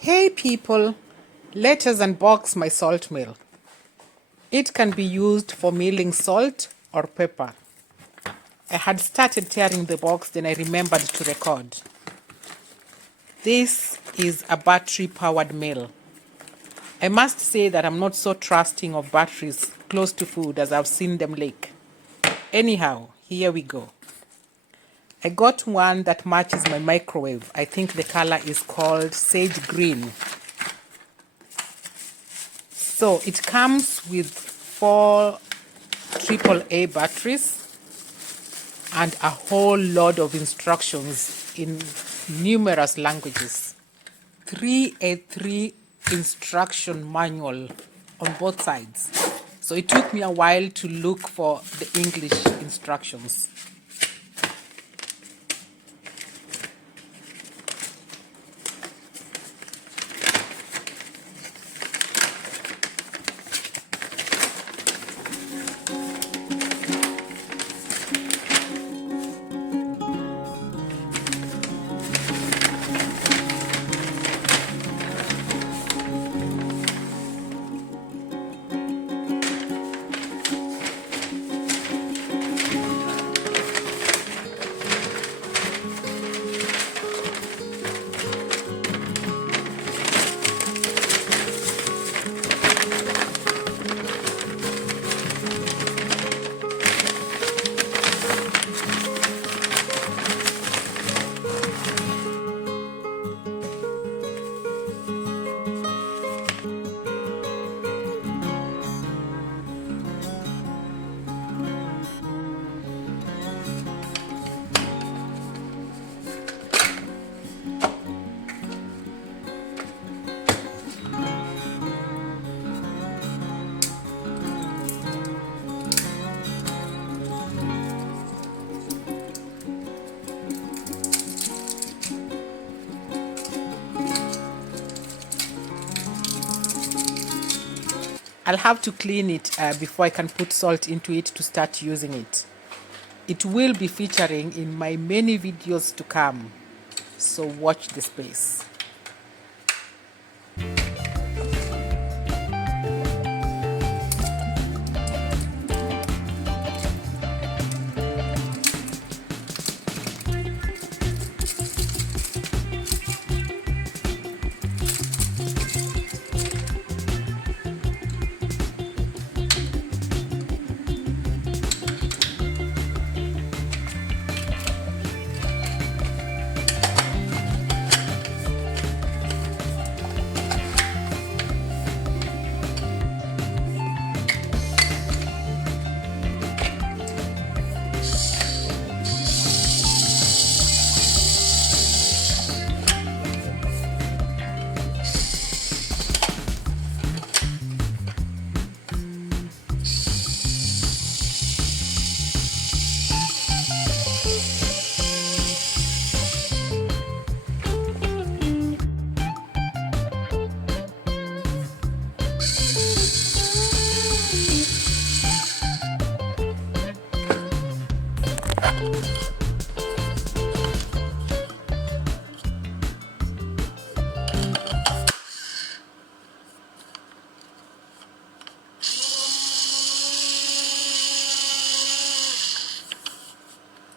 Hey people, let us unbox my salt mill. It can be used for milling salt or pepper. I had started tearing the box, then I remembered to record. This is a battery-powered mill. I must say that I'm not so trusting of batteries close to food as I've seen them leak. Anyhow, here we go. I got one that matches my microwave. I think the color is called sage green. So it comes with 4 AAA batteries and a whole lot of instructions in numerous languages. 3A3 instruction manual on both sides. So it took me a while to look for the English instructions. I'll have to clean it before I can put salt into it to start using it. It will be featuring in my many videos to come, so watch the space.